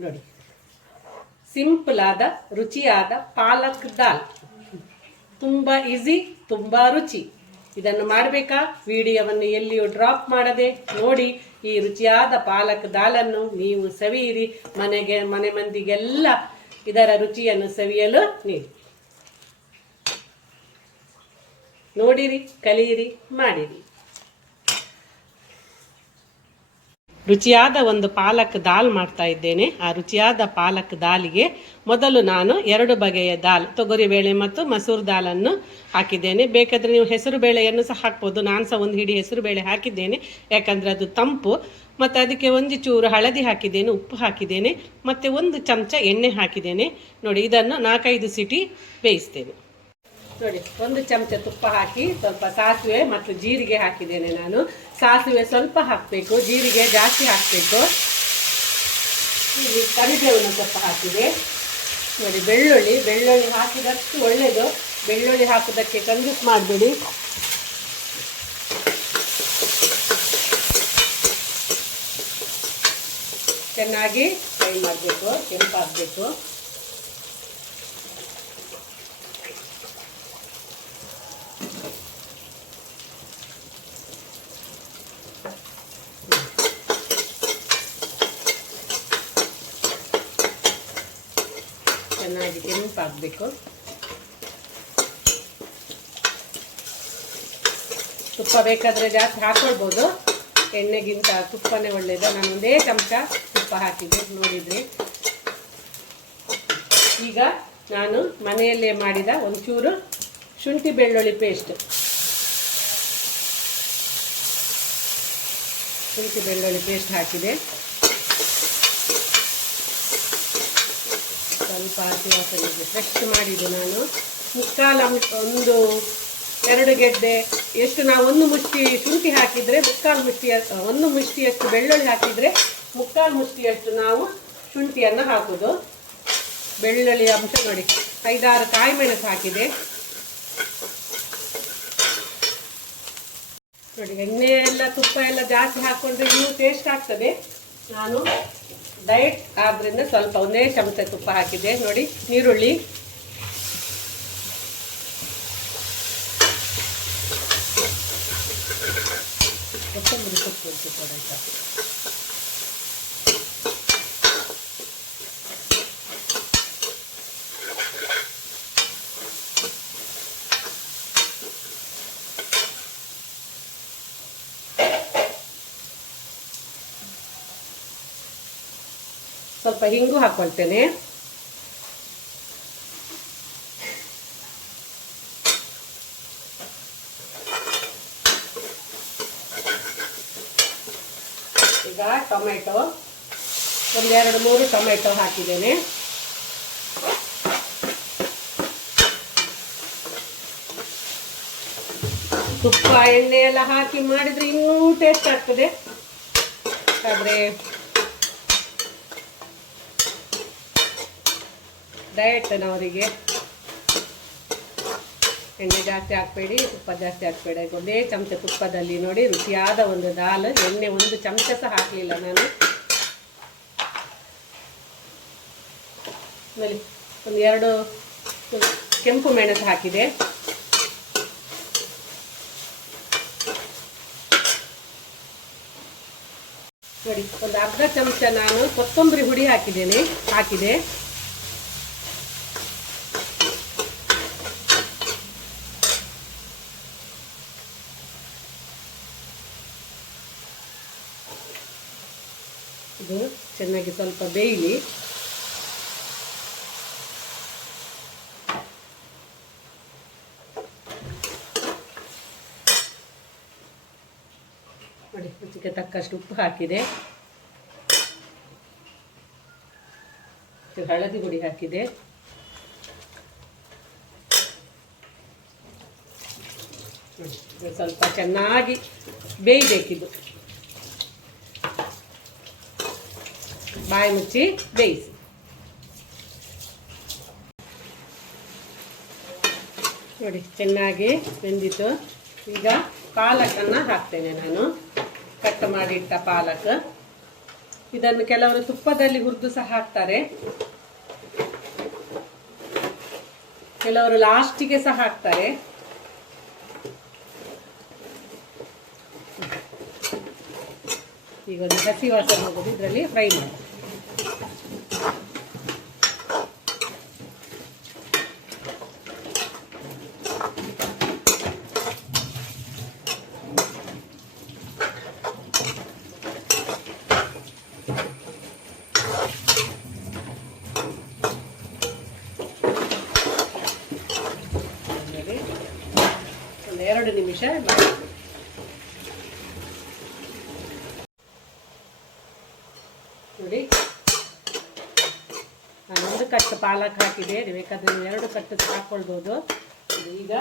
ನೋಡಿ. ಸಿಂಪಲ್ ಆದ ರುಚಿಯಾದ ಪಾಲಕ್ ದಾಲ್. ತುಂಬ ಈಸಿ ತುಂಬ ರುಚಿ. ಇದನ್ನು ಮಾಡಬೇಕಾ? ವಿಡಿಯೋವನ್ನು ಎಲ್ಲಿಯೂ ಡ್ರಾಪ್ ಮಾಡದೆ ನೋಡಿ. ಈ ರುಚಿಯಾದ ಪಾಲಕ್ ದಾಲನ್ನು ನೀವು ಸವಿಯಿರಿ. ಮನೆಗೆ, ಮನೆ ಮಂದಿಗೆಲ್ಲ ಇದರ ರುಚಿಯನ್ನು ಸವಿಯಲು ನೀಡಿ. ನೋಡಿರಿ, ಕಲಿಯಿರಿ, ಮಾಡಿರಿ. ರುಚಿಯಾದ ಒಂದು ಪಾಲಕ್ ದಾಲ್ ಮಾಡ್ತಾ ಇದ್ದೇನೆ. ಆ ರುಚಿಯಾದ ಪಾಲಕ್ ದಾಲಿಗೆ ಮೊದಲು ನಾನು ಎರಡು ಬಗೆಯ ದಾಲ್, ತೊಗರಿಬೇಳೆ ಮತ್ತು ಮಸೂರ್ ದಾಲನ್ನು ಹಾಕಿದ್ದೇನೆ. ಬೇಕಾದರೆ ನೀವು ಹೆಸರು ಬೇಳೆಯನ್ನು ಸಹ ಹಾಕ್ಬೋದು. ನಾನು ಸಹ ಒಂದು ಹಿಡಿ ಹೆಸರು ಬೇಳೆ ಹಾಕಿದ್ದೇನೆ. ಯಾಕಂದರೆ ಅದು ತಂಪು. ಮತ್ತು ಅದಕ್ಕೆ ಒಂದು ಚೂರು ಹಳದಿ ಹಾಕಿದ್ದೇನೆ, ಉಪ್ಪು ಹಾಕಿದ್ದೇನೆ. ಮತ್ತು ಒಂದು ಚಮಚ ಎಣ್ಣೆ ಹಾಕಿದ್ದೇನೆ. ನೋಡಿ, ಇದನ್ನು ನಾಲ್ಕೈದು ಸಿಟಿ ಬೇಯಿಸ್ತೇನೆ. ನೋಡಿ, ಒಂದು ಚಮಚ ತುಪ್ಪ ಹಾಕಿ ಸ್ವಲ್ಪ ಸಾಸಿವೆ ಮತ್ತು ಜೀರಿಗೆ ಹಾಕಿದ್ದೇನೆ ನಾನು. ಸಾಸಿವೆ ಸ್ವಲ್ಪ ಹಾಕಬೇಕು, ಜೀರಿಗೆ ಜಾಸ್ತಿ ಹಾಕಬೇಕು. ಇಲ್ಲಿ ಕರಿಬೇವನ್ನು ಸ್ವಲ್ಪ ಹಾಕಿದೆ. ನೋಡಿ, ಬೆಳ್ಳುಳ್ಳಿ ಬೆಳ್ಳುಳ್ಳಿ ಹಾಕಿದಷ್ಟು ಒಳ್ಳೆಯದು ಬೆಳ್ಳುಳ್ಳಿ ಹಾಕೋದಕ್ಕೆ ಕಂಜೂಸ್ ಮಾಡಬೇಡಿ. ಚೆನ್ನಾಗಿ ಫ್ರೈ ಮಾಡಬೇಕು, ಕೆಂಪಾಗಬೇಕು. ಚೆನ್ನಾಗಿ ಕೆಂಪಾಗಬೇಕು ತುಪ್ಪ ಬೇಕಾದರೆ ಜಾಸ್ತಿ ಹಾಕ್ಕೊಳ್ಬೋದು ಎಣ್ಣೆಗಿಂತ ತುಪ್ಪನೇ ಒಳ್ಳೆಯದು ನಾನು ಒಂದೇ ಚಮಚ ತುಪ್ಪ ಹಾಕಿದೆ ನೋಡಿದ್ರಿ. ಈಗ ನಾನು ಮನೆಯಲ್ಲೇ ಮಾಡಿದ ಒಂಚೂರು ಶುಂಠಿ ಬೆಳ್ಳುಳ್ಳಿ ಪೇಸ್ಟ್ ಶುಂಠಿ ಬೆಳ್ಳುಳ್ಳಿ ಪೇಸ್ಟ್ ಹಾಕಿದೆ. ಸ್ವಲ್ಪ ಹಸಿ ವಾಸನೆಗೆ ಫ್ರೆಶ್ ಮಾಡಿದ್ದು ನಾನು. ಮುಕ್ಕಾಲು ಒಂದು ಎರಡು ಗೆಡ್ಡೆ, ಎಷ್ಟು ನಾವು ಒಂದು ಮುಷ್ಟಿ ಶುಂಠಿ ಹಾಕಿದರೆ ಮುಕ್ಕಾಲು ಮುಷ್ಟಿ, ಒಂದು ಮುಷ್ಟಿಯಷ್ಟು ಬೆಳ್ಳುಳ್ಳಿ ಹಾಕಿದರೆ ಮುಕ್ಕಾಲು ಮುಷ್ಟಿಯಷ್ಟು ನಾವು ಶುಂಠಿಯನ್ನು ಹಾಕೋದು. ಬೆಳ್ಳುಳ್ಳಿ ಅಂಶ ನೋಡಿ, ಐದಾರು ಕಾಯಿ ಮೆಣಸು ಹಾಕಿದೆ. ನೋಡಿ, ಎಣ್ಣೆ ಎಲ್ಲ ತುಪ್ಪ ಎಲ್ಲ ಜಾಸ್ತಿ ಹಾಕ್ಕೊಂಡ್ರೆ ಇನ್ನೂ ಟೇಸ್ಟ್ ಆಗ್ತದೆ. ನಾನು ಡಯಟ್ ಆದ್ರಿಂದ ಸ್ವಲ್ಪ ಒಂದೇ ಚಮಚ ತುಪ್ಪ ಹಾಕಿದೆ. ನೋಡಿ ನೀರುಳ್ಳಿ ಕೊತ್ತಂಬರಿ ಸೊಪ್ಪು ಉಂಟು ಸ್ವಲ್ಪ ಸ್ವಲ್ಪ ಹಿಂಗು ಹಾಕೊಳ್ತೇನೆ. ಈಗ ಟೊಮೆಟೊ, ಒಂದೆರಡು ಮೂರು ಟೊಮೆಟೊ ಹಾಕಿದ್ದೇನೆ. ತುಪ್ಪ ಎಣ್ಣೆ ಎಲ್ಲ ಹಾಕಿ ಮಾಡಿದ್ರೆ ಇನ್ನೂ ಟೇಸ್ಟ್ ಆಗ್ತದೆ. ಆದರೆ ಡಯಟ್ನವರಿಗೆ ಎಣ್ಣೆ ಜಾಸ್ತಿ ಹಾಕ್ಬೇಡಿ ತುಪ್ಪ ಜಾಸ್ತಿ ಹಾಕ್ಬೇಡಿ. ಒಂದೇ ಚಮಚ ತುಪ್ಪದಲ್ಲಿ ನೋಡಿ ರುಚಿಯಾದ ಒಂದು ದಾಲ್. ಎಣ್ಣೆ ಒಂದು ಚಮಚ ಸಹ ಹಾಕಲಿಲ್ಲ ನಾನು. ನೋಡಿ ಒಂದು ಎರಡು ಕೆಂಪು ಮೆಣಸು ಹಾಕಿದೆ. ನೋಡಿ, ಒಂದು ಅರ್ಧ ಚಮಚ ನಾನು ಕೊತ್ತಂಬರಿ ಹುಡಿ ಹಾಕಿದ್ದೇನೆ, ಹಾಕಿದೆ. ಇದು ಚೆನ್ನಾಗಿ ಸ್ವಲ್ಪ ಬೇಯಲಿ. ನೋಡಿ, ರುಚಿಗೆ ತಕ್ಕಷ್ಟು ಉಪ್ಪು ಹಾಕಿದೆ. ಹಳದಿ ಪುಡಿ ಹಾಕಿದೆ. ಸ್ವಲ್ಪ ಚೆನ್ನಾಗಿ ಬೇಯಬೇಕಿದು. ಬಾಯಿ ಮುಚ್ಚಿ ಬೇಯಿಸಿ. ನೋಡಿ, ಚೆನ್ನಾಗಿ ಬೆಂದಿತ್ತು ಈಗ ಪಾಲಕನ್ನು ಹಾಕ್ತೇನೆ ನಾನು. ಕಟ್ ಮಾಡಿಟ್ಟ ಪಾಲಕ್. ಇದನ್ನು ಕೆಲವರು ತುಪ್ಪದಲ್ಲಿ ಹುರಿದು ಸಹ ಹಾಕ್ತಾರೆ. ಕೆಲವರು ಲಾಸ್ಟಿಗೆ ಸಹ ಹಾಕ್ತಾರೆ. ಈಗ ಒಂದು ಹಸಿ ವಾಸನೆ ಹೋಗೋದು, ಇದರಲ್ಲಿ ಫ್ರೈ ಮಾಡಿ ಆಮೇಲೆ ಒಂದು ಎರಡು ನಿಮಿಷ. ನೋಡಿ. ನಾನು ಒಂದು ಕಟ್ಟು ಪಾಲಕ್ ಹಾಕಿದೆ. ಬೇಕಾದ್ರೆ ನೀವು ಎರಡು ಕಟ್ಟು ಹಾಕ್ಕೊಳ್ಬೋದು ಇದು ಈಗ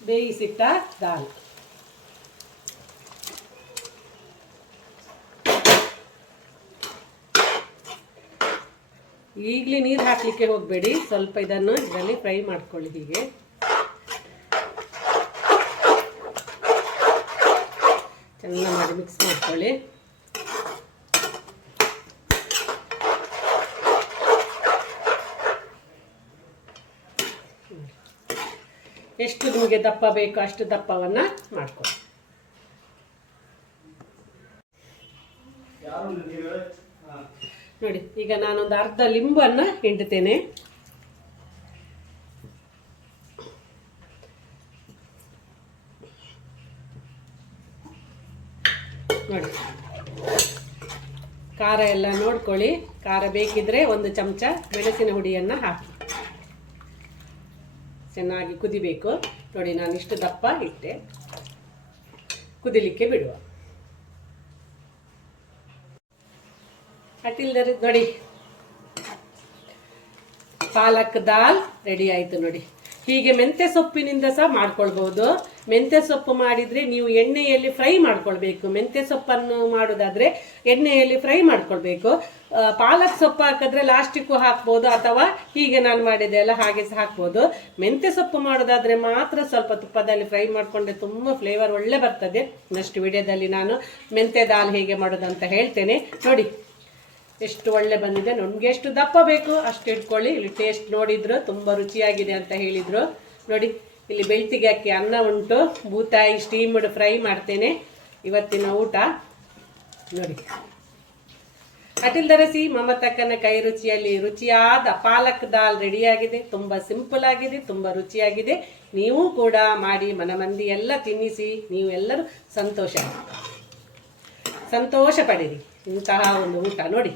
ಬೇಯಿಸಿಟ್ಟ ದಾಲ್. ಈಗಲೇ ನೀರು ಹಾಕಲಿಕ್ಕೆ ಹೋಗಬೇಡಿ. ಸ್ವಲ್ಪ ಇದನ್ನು ಇದರಲ್ಲಿ ಫ್ರೈ ಮಾಡ್ಕೊಳ್ಳಿ ಹೀಗೆ. ಚೆನ್ನಾಗಿ ಮಾಡಿ ಮಿಕ್ಸ್ ಮಾಡ್ಕೊಳ್ಳಿ. ಎಷ್ಟು ನಿಮಗೆ ದಪ್ಪ ಬೇಕು ಅಷ್ಟು ದಪ್ಪವನ್ನು ಮಾಡ್ಕೊಳ್ಳಿ. ನೋಡಿ, ಈಗ ನಾನೊಂದು ಅರ್ಧ ಲಿಂಬನ್ನು ಹಿಂಡ್ತೇನೆ. ನೋಡಿ. ಖಾರ ಎಲ್ಲ ನೋಡ್ಕೊಳ್ಳಿ. ಖಾರ ಬೇಕಿದ್ರೆ ಒಂದು ಚಮಚ ಮೆಣಸಿನ ಹುಡಿಯನ್ನು ಹಾಕಿ. ಚೆನ್ನಾಗಿ ಕುದಿಬೇಕು. ನೋಡಿ ನಾನು ಇಷ್ಟು ದಪ್ಪ ಇಟ್ಟೆ. ಕುದಿಲಿಕ್ಕೆ ಬಿಡುವ. ಅಟಿಲ್ದರಿ ನೋಡಿ. ಪಾಲಕ್ ದಾಲ್ ರೆಡಿ ಆಯಿತು ನೋಡಿ. ಹೀಗೆ ಮೆಂತ್ಯ ಸೊಪ್ಪಿನಿಂದ ಸಹ ಮಾಡ್ಕೊಳ್ಬಹುದು ಮೆಂತ್ಯ ಸೊಪ್ಪು ಮಾಡಿದ್ರೆ ನೀವು ಎಣ್ಣೆಯಲ್ಲಿ ಫ್ರೈ ಮಾಡ್ಕೊಳ್ಬೇಕು. ಮೆಂತ್ಯ ಸೊಪ್ಪನ್ನು ಮಾಡೋದಾದ್ರೆ ಎಣ್ಣೆಯಲ್ಲಿ ಫ್ರೈ ಮಾಡ್ಕೊಳ್ಬೇಕು. ಪಾಲಕ್ ಸೊಪ್ಪು ಹಾಕಿದ್ರೆ ಲಾಸ್ಟಿಕ್ಕು ಹಾಕ್ಬೋದು ಅಥವಾ ಹೀಗೆ ನಾನು ಮಾಡಿದೆ ಅಲ್ಲ, ಹಾಗೆ ಸಹ ಹಾಕ್ಬೋದು. ಮೆಂತ್ಯ ಸೊಪ್ಪು ಮಾಡೋದಾದ್ರೆ ಮಾತ್ರ ಸ್ವಲ್ಪ ತುಪ್ಪದಲ್ಲಿ ಫ್ರೈ ಮಾಡಿಕೊಂಡ್ರೆ ತುಂಬ ಫ್ಲೇವರ್ ಒಳ್ಳೆ ಬರ್ತದೆ. ನೆಕ್ಸ್ಟ್ ವಿಡಿಯೋದಲ್ಲಿ ನಾನು ಮೆಂತೆ ದಾಲ್ ಹೇಗೆ ಮಾಡೋದು ಅಂತ ಹೇಳ್ತೇನೆ. ನೋಡಿ. ಎಷ್ಟು ಒಳ್ಳೆ ಬಂದಿದೆ ನಮ್ಗೆ ಎಷ್ಟು ದಪ್ಪ ಬೇಕು ಅಷ್ಟು ಇಟ್ಕೊಳ್ಳಿ. ಇಲ್ಲಿ ಟೇಸ್ಟ್ ನೋಡಿದ್ರು ತುಂಬ ರುಚಿಯಾಗಿದೆ ಅಂತ ಹೇಳಿದರು. ನೋಡಿ, ಇಲ್ಲಿ ಬೆಳ್ತಿಗೆ ಅಕ್ಕಿ ಅನ್ನ ಉಂಟು. ಬೂತಾಯಿ ಸ್ಟೀಮ್ಡ್ ಫ್ರೈ ಮಾಡ್ತೇನೆ. ಇವತ್ತಿನ ಊಟ. ನೋಡಿ. ಅಟಿಲ್ ದರಸಿ ಮಮತಕ್ಕನ ಕೈ ರುಚಿಯಲ್ಲಿ ರುಚಿಯಾದ ಪಾಲಕ್ ದಾಲ್ ರೆಡಿಯಾಗಿದೆ. ತುಂಬ ಸಿಂಪಲ್ ಆಗಿದೆ, ತುಂಬ ರುಚಿಯಾಗಿದೆ. ನೀವು ಕೂಡ ಮಾಡಿ, ಮನಮಂದಿ ಎಲ್ಲ ತಿನ್ನಿಸಿ, ನೀವು ಎಲ್ಲರೂ ಸಂತೋಷ. ಸಂತೋಷ ಪಡಿರಿ. ಇಂತಹ ಒಂದು ಊಟ. ನೋಡಿ.